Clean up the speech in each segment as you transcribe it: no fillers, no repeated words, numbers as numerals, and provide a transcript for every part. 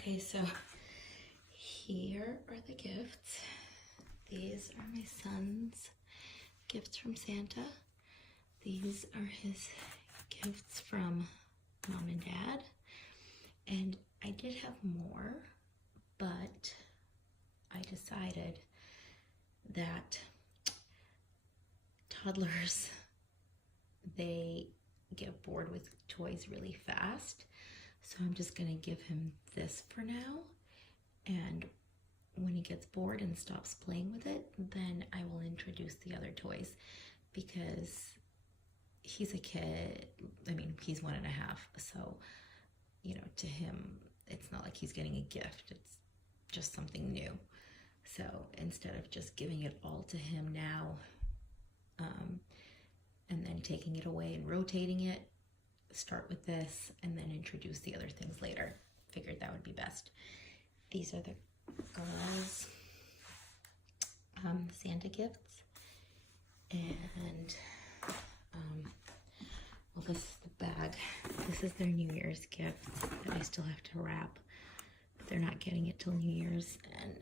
Okay, so here are the gifts. These are my son's gifts from Santa. These are his gifts from Mom and Dad. And I did have more, but I decided that toddlers, they get bored with toys really fast. So I'm just gonna give him this for now. And when he gets bored and stops playing with it, then I will introduce the other toys, because he's a kid. I mean, he's 1.5, so, you know, to him, it's not like he's getting a gift. It's just something new. So instead of just giving it all to him now, and then taking it away and rotating it, start with this and then introduce the other things later. Figured that would be best. These are the girls' Santa gifts. And, well, this is the bag. This is their New Year's gift that I still have to wrap. But they're not getting it till New Year's. And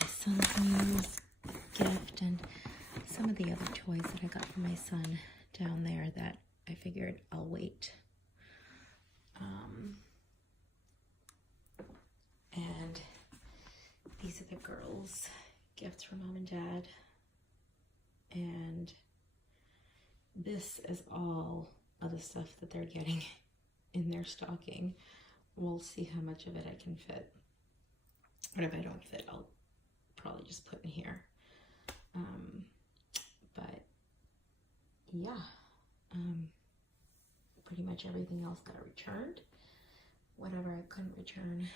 my son's New Year's gift and some of the other toys that I got for my son down there that I figured I'll wait. And these are the girls' gifts from Mom and Dad. And this is all of the stuff that they're getting in their stocking. We'll see how much of it I can fit. But if I don't fit, I'll probably just put in here. But yeah, pretty much everything else got returned. Whatever I couldn't return,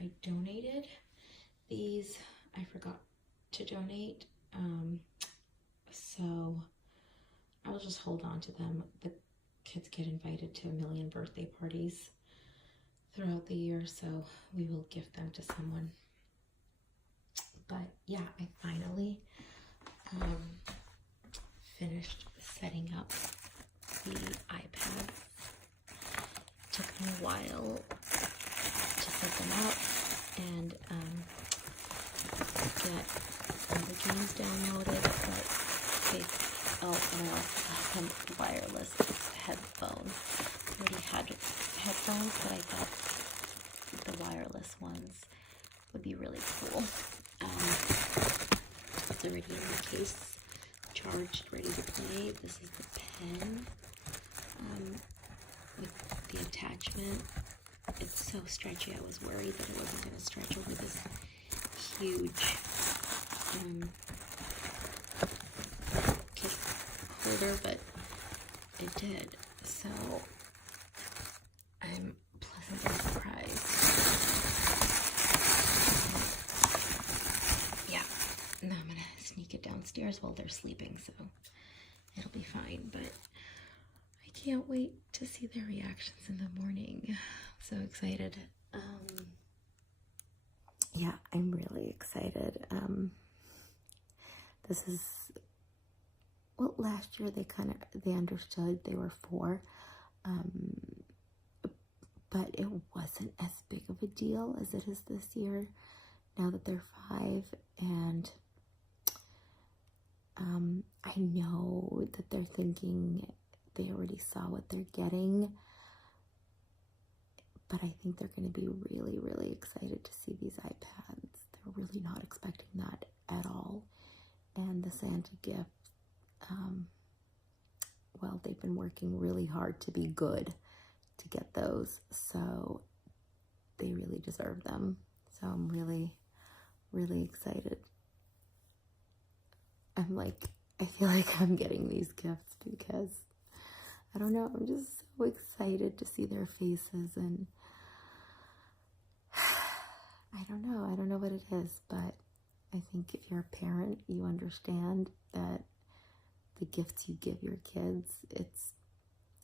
I donated. These I forgot to donate, so I will just hold on to them. The kids get invited to 1 million birthday parties throughout the year, so we will gift them to someone. But yeah, I finally finished setting up the iPad. It took me a while to set them up and get all the games downloaded, but I also have a wireless headphone. I already had headphones, but I thought the wireless ones would be really cool. It's already in the case, charged, ready to play. This is the pen with the attachment. It's so stretchy. I was worried that it wasn't going to stretch over this huge kit holder, but it did. So I'm pleasantly surprised. Yeah, now I'm going to sneak it downstairs while they're sleeping, so it'll be fine. But I can't wait to see their reactions in the morning. So excited. Yeah, I'm really excited. This is, well, last year they understood they were 4, but it wasn't as big of a deal as it is this year, now that they're 5, and I know that they're thinking they already saw what they're getting, but I think they're going to be really, really excited to see these iPads. They're really not expecting that at all. And the Santa gift, well, they've been working really hard to be good to get those, so they really deserve them. So I'm really, really excited. I feel like I'm getting these gifts because, I don't know, I'm just so excited to see their faces, and I don't know what it is, but I think if you're a parent, you understand that the gifts you give your kids, it's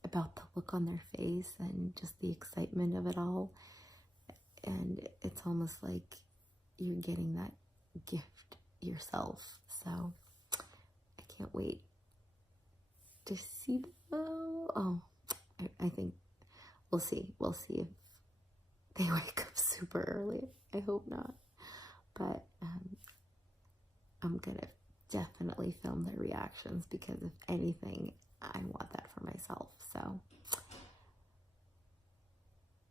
about the look on their face and just the excitement of it all, and it's almost like you're getting that gift yourself. So I can't wait to see them. Oh, I think we'll see if they wake up super early. I hope not. But I'm gonna definitely film the reactions because if anything, I want that for myself. So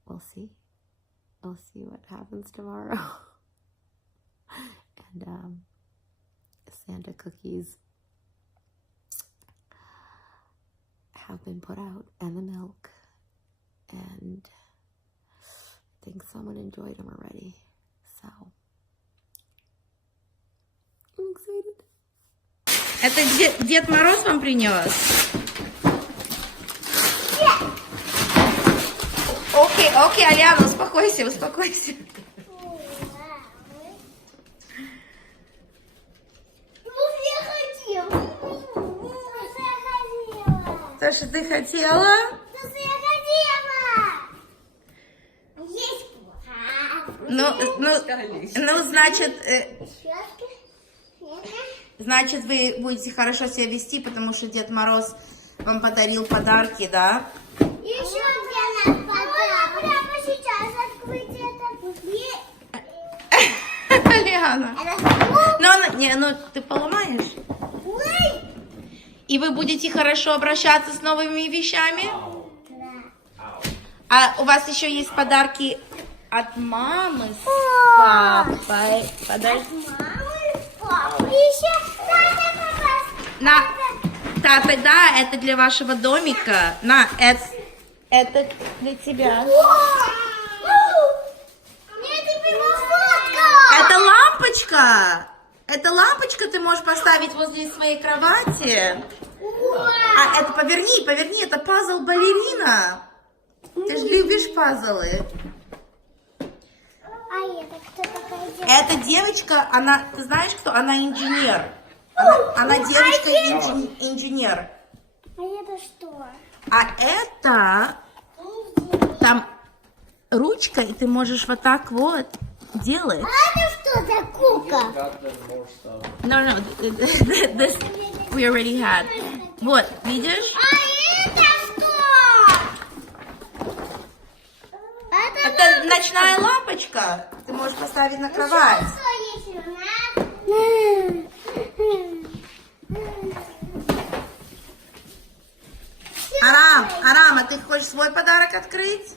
we'll see. We'll see what happens tomorrow. And Santa cookies have been put out, and the milk, and I think someone enjoyed them already. So I'm excited. Это Дед Мороз вам принес? Окей, Аляна, успокойся. То, что ты хотела? Ну, значит, вы будете хорошо себя вести, потому что Дед Мороз вам подарил подарки, да? Еще для нас подарок. Прямо сейчас откройте это. Аляна. Ну, ты поломаешь. И вы будете хорошо обращаться с новыми вещами? Да. А у вас еще есть подарки от мамы с папой. Подожди. Еще Тата, да, это для вашего домика. На, это для тебя. Это лампочка. Это лампочка ты можешь поставить возле своей кровати. А это поверни, это пазл балерина. Ты же любишь пазлы. А это кто такая девочка? Эта девочка, она, ты знаешь кто? Она инженер. Она девочка инженер. А это что? А это там ручка, и ты можешь вот так вот делать. А это что за кука? No, this we already had. Вот, видишь? А это что? Это ночная лампочка. Ты можешь поставить на кровать. Что есть у нас? Арам, а ты хочешь свой подарок открыть?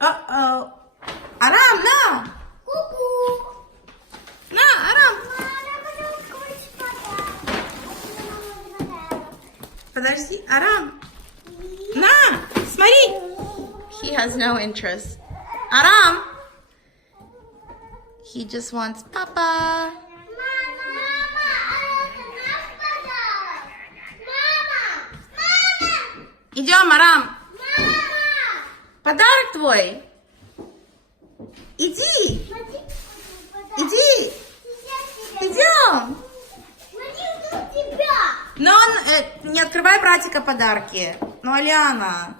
Арам, на! Ку-ку. На, Арам! Подожди, Арам! На! Смотри! He has no interest. Арам! He just wants Papa. Идем, Арам! Подарок твой! Иди! Идем! Но не открывай братика подарки. Ну, Аляна,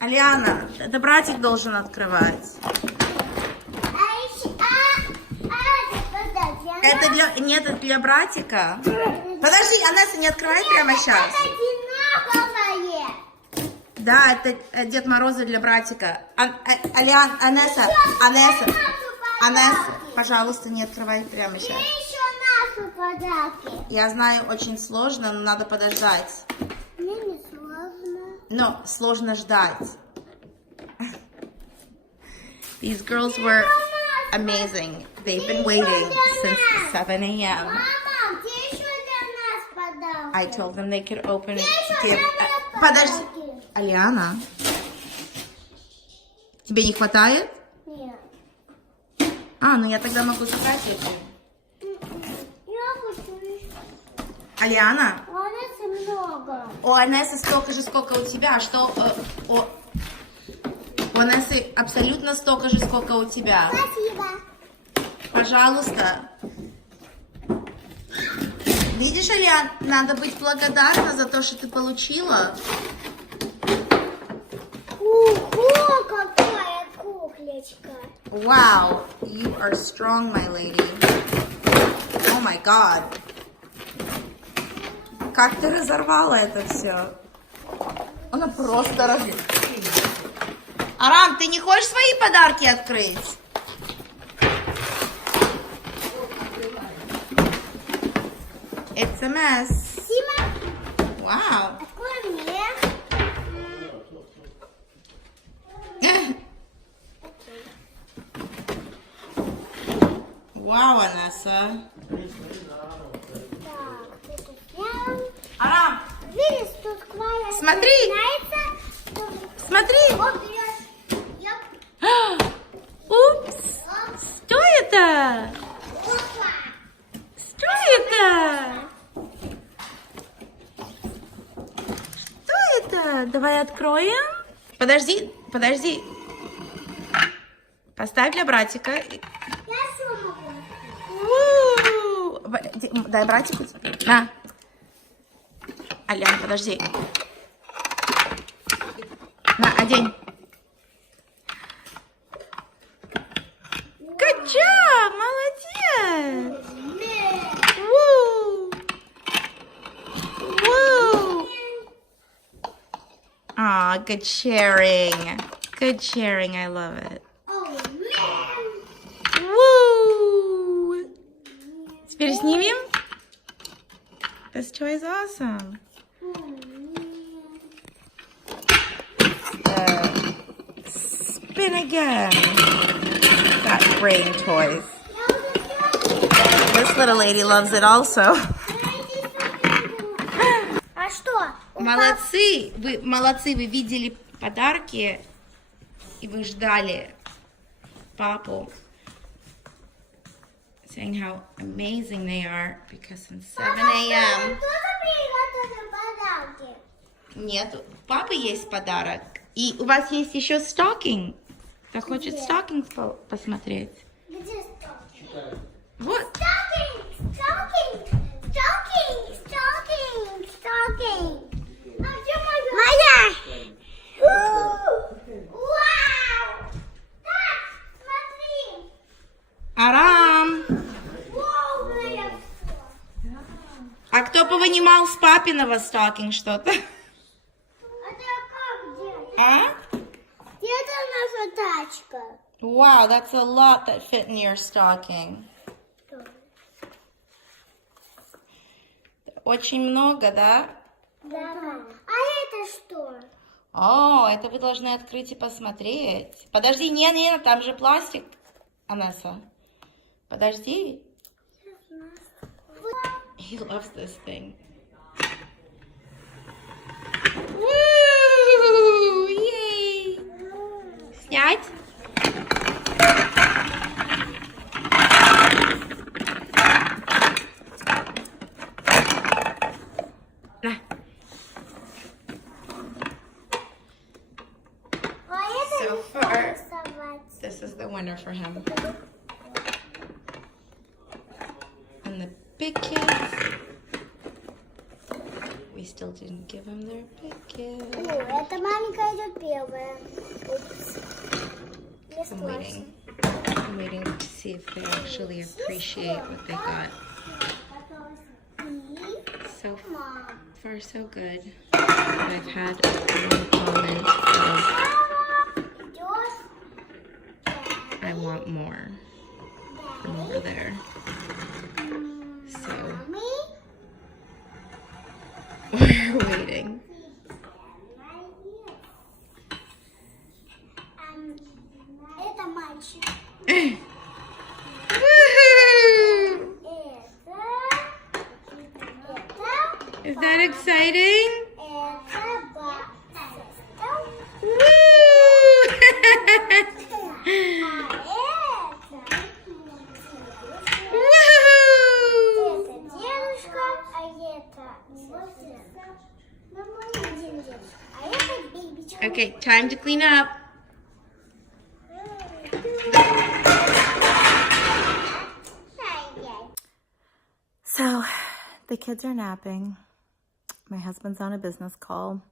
это братик должен открывать. Это для братика. Подожди, Анесса, не открывай прямо сейчас. Да, это Дед Мороза для братика. Анесса, пожалуйста, не открывай прямо сейчас. Я знаю, очень сложно, но надо подождать. Мне не сложно. Но сложно ждать. These girls were amazing. They've been waiting since 7 a.m. Мама, где еще для нас подарки? I told them they could open it. Где еще для нас Подожди. подарки? Алиана, тебе не хватает? Нет. Ну я тогда могу забрать эти. Я хочу еще. Алиана, У нас много. у Анессы столько же, сколько у тебя. Что у Анессы абсолютно столько же, сколько у тебя. Спасибо. Пожалуйста. Видишь, Алиан, надо быть благодарна за то, что ты получила. Ого, какая куклечка. Wow, you are strong, my lady. Oh my God. Как ты разорвала это все? Она просто разбит. Арам, ты не хочешь свои подарки открыть? It's a mess. Сима, Wow. открой мне. Wow, Anessa. Так, это прям. Арам, Видишь, тут квая Смотри. начинается. смотри. О, берешь. Ёп. Упс. Оп. Что это? Опа. Что это? Что это? Давай откроем. Подожди, подожди. Поставь для братика. Я что могу? Дай братику. На. Алян, подожди. На, одень. Good job, молодец. Woo. Woo. Aw, good sharing. Good sharing, I love it. Oh, man. Woo. Теперь снимем. This toy is awesome. Spin again. Got brain toys. This little lady loves it also. А что? Молодцы! Вы видели подарки и вы ждали папу. Saying how amazing they are because in 7 a.m. Нет, у папы есть подарок. И у вас есть еще стокинг. Кто хочет стокинг посмотреть? Где стокинг? Вот. Стокинг! А где моя? Вау! Так, смотри! Арам! Полное всё. А кто повынимал с папиного стокинг что-то? Это как делать? А? Это наша тачка. Wow, that's a lot that fit in your stocking. Очень много, да? Да. А это что? О, это вы должны открыть и посмотреть. Подожди, не, там же пластик, Анесса. Подожди. He loves this thing. Woo! Yay! Снять? На. А это So не far, рисовать. this is the winner for him. And the big kids, we still didn't give him their big kids. О, это маленькая идет первая. Упс. Не I'm waiting. I'm waiting to see if they actually appreciate what they got. So far, so good. I've had one comment of, I want more from over there. So, we're waiting. Это мальчик. Woohoo! Это. Is that exciting? Это бабушка. Woo! Woohoo! Это дедушка, а это один дедушка, а это бибичка. Okay, time to clean up. So, the kids are napping. My husband's on a business call.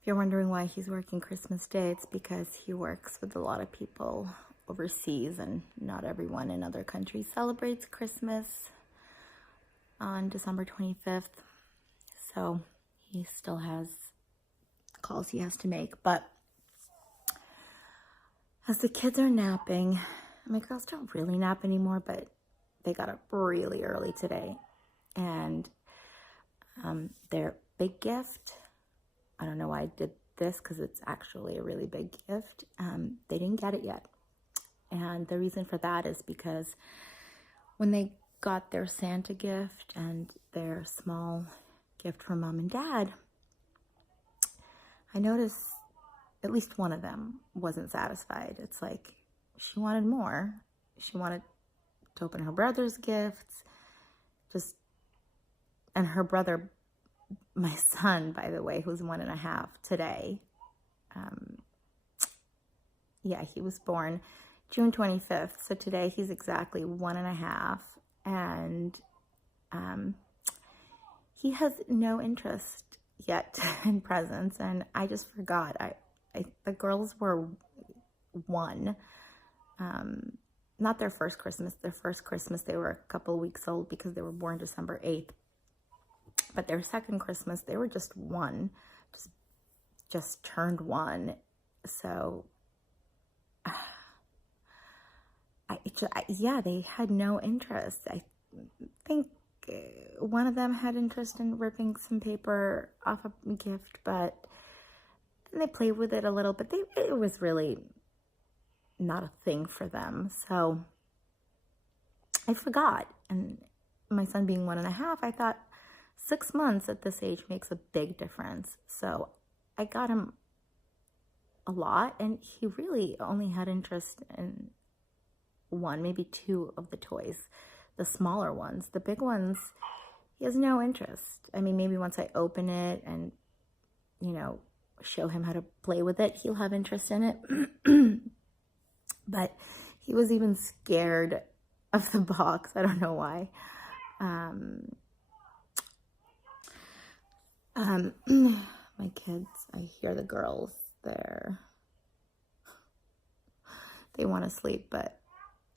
If you're wondering why he's working Christmas Day, it's because he works with a lot of people overseas and not everyone in other countries celebrates Christmas on December 25th. So he still has calls he has to make. But as the kids are napping, my girls don't really nap anymore, but they got up really early today. And their big gift, I don't know why I did this because it's actually a really big gift. They didn't get it yet. And the reason for that is because when they got their Santa gift and their small gift from mom and dad, I noticed at least one of them wasn't satisfied. It's like she wanted more. She wanted to open her brother's gifts, and her brother, my son, by the way, who's 1.5 today. He was born June 25th. So today he's exactly 1.5. And he has no interest yet in presents. And I just forgot. The girls were 1. Not their first Christmas. Their first Christmas, they were a couple of weeks old because they were born December 8th. But their second Christmas, they were just 1. Just turned 1. So, they had no interest. I think one of them had interest in ripping some paper off a gift, but they played with it a little, but it was really not a thing for them. So I forgot. And my son being 1.5, I thought 6 months at this age makes a big difference. So I got him a lot, and he really only had interest in 1, maybe 2 of the toys, the smaller ones. The big ones, he has no interest. I mean, maybe once I open it and, show him how to play with it, he'll have interest in it. But he was even scared of the box. I don't know why. My kids, I hear the girls there. They want to sleep, but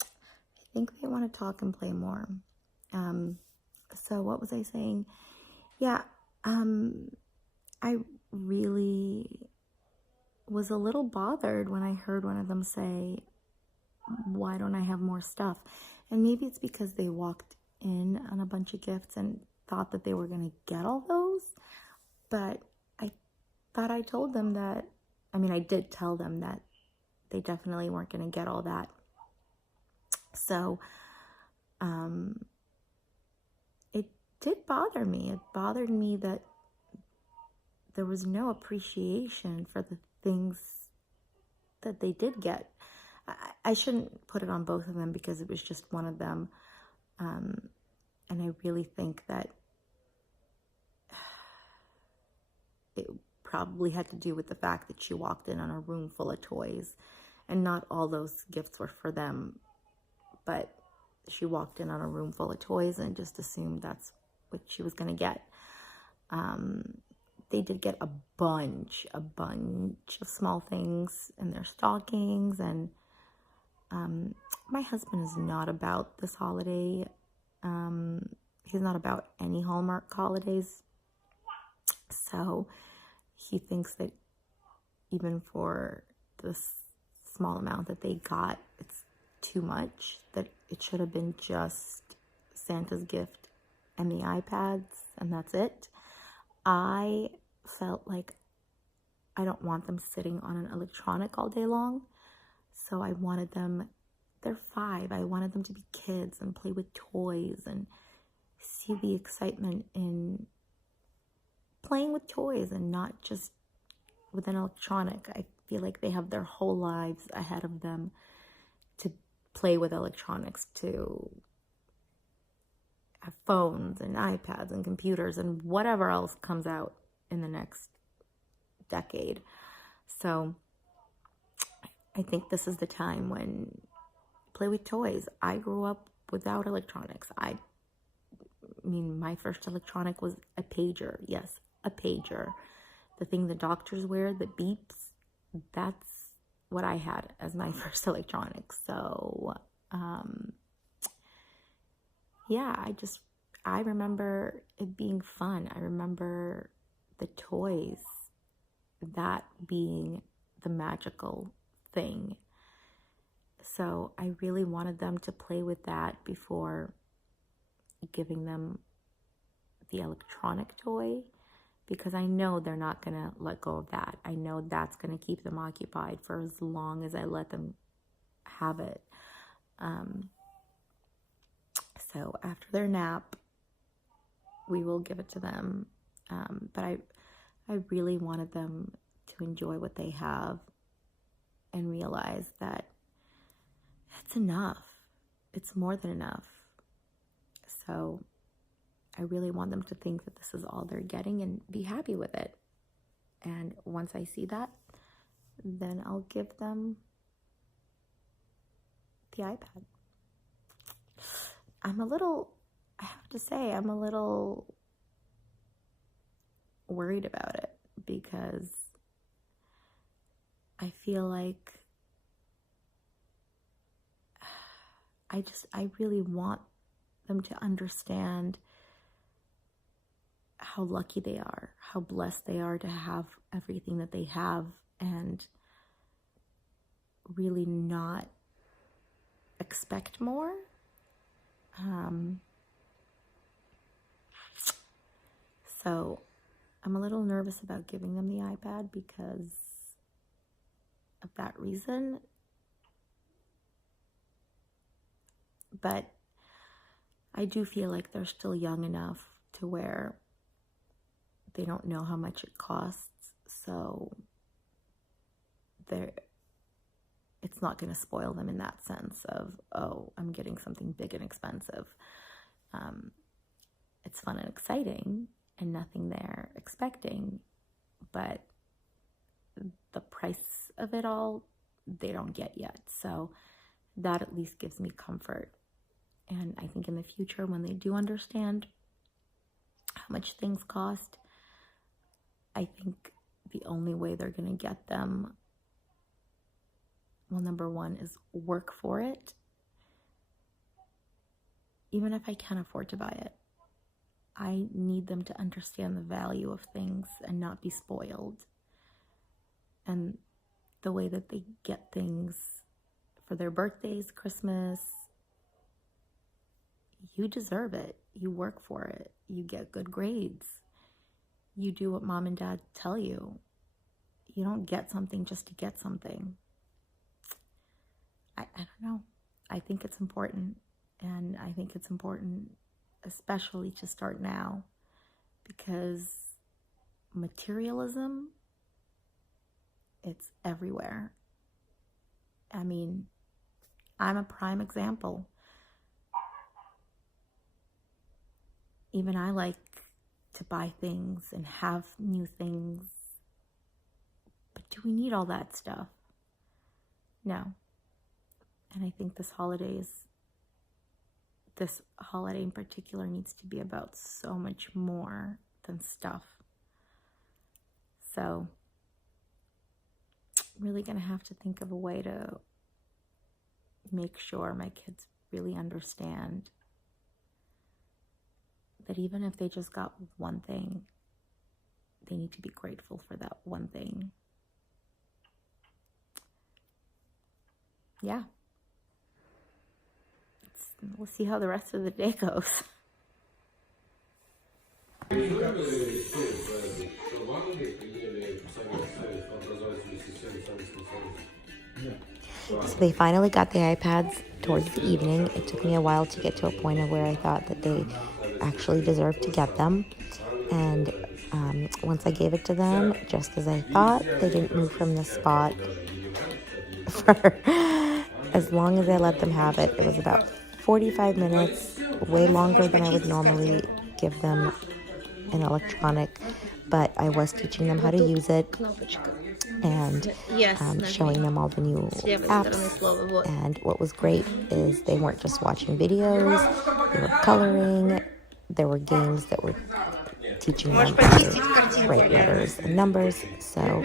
I think they want to talk and play more. So what was I saying? Yeah, I really was a little bothered when I heard one of them say, why don't I have more stuff? And maybe it's because they walked in on a bunch of gifts and thought that they were going to get all those. But I thought I told them that, I did tell them that they definitely weren't going to get all that. So, it did bother me. It bothered me that there was no appreciation for the things that they did get. I shouldn't put it on both of them because it was just one of them. And I really think that it probably had to do with the fact that she walked in on a room full of toys, and not all those gifts were for them, but she walked in on a room full of toys and just assumed that's what she was going to get. They did get a bunch of small things in their stockings, and my husband is not about this holiday. He's not about any Hallmark holidays. So he thinks that even for this small amount that they got, it's too much, that it should have been just Santa's gift and the iPads, and that's it. I felt like I don't want them sitting on an electronic all day long. So I wanted them, they're 5, I wanted them to be kids and play with toys and see the excitement in playing with toys and not just with an electronic. I feel like they have their whole lives ahead of them to play with electronics, to have phones and iPads and computers and whatever else comes out in the next decade. So I think this is the time when play with toys. I grew up without electronics. My first electronic was a pager. Yes, a pager. The thing the doctors wear that beeps, that's what I had as my first electronics. So, I remember it being fun. I remember the toys that being the magical thing. So I really wanted them to play with that before giving them the electronic toy, because I know they're not going to let go of that. I know that's going to keep them occupied for as long as I let them have it. So after their nap, we will give it to them. But I really wanted them to enjoy what they have and realize that it's enough. It's more than enough. So I really want them to think that this is all they're getting and be happy with it. And once I see that, then I'll give them the iPad. I have to say, I'm a little worried about it, because I feel like I really want them to understand how lucky they are, how blessed they are to have everything that they have, and really not expect more. So I'm a little nervous about giving them the iPad because of that reason. But I do feel like they're still young enough to where they don't know how much it costs. So it's not going to spoil them in that sense of, oh, I'm getting something big and expensive. It's fun and exciting, and nothing they're expecting, but the price of it all, they don't get yet. So that at least gives me comfort. And I think in the future, when they do understand how much things cost, I think the only way they're going to get them, well, number one is work for it. Even if I can't afford to buy it, I need them to understand the value of things and not be spoiled. And the way that they get things for their birthdays, Christmas, you deserve it. You work for it. You get good grades. You do what mom and dad tell you. You don't get something just to get something. I don't know. I think it's important. And I think it's important especially to start now, because materialism, it's everywhere. I mean, I'm a prime example. Even I like to buy things and have new things. But do we need all that stuff? No. And I think this holiday in particular needs to be about so much more than stuff. So I'm really going to have to think of a way to make sure my kids really understand that even if they just got one thing, they need to be grateful for that one thing. Yeah. We'll see how the rest of the day goes. So they finally got the iPads towards the evening. It took me a while to get to a point of where I thought that they actually deserved to get them. And once I gave it to them, just as I thought, they didn't move from the spot for as long as I let them have it. It was about 45 minutes, way longer than I would normally give them an electronic, but I was teaching them how to use it and showing them all the new apps. And what was great is they weren't just watching videos, they were coloring. There were games that were teaching them how to write letters and numbers. So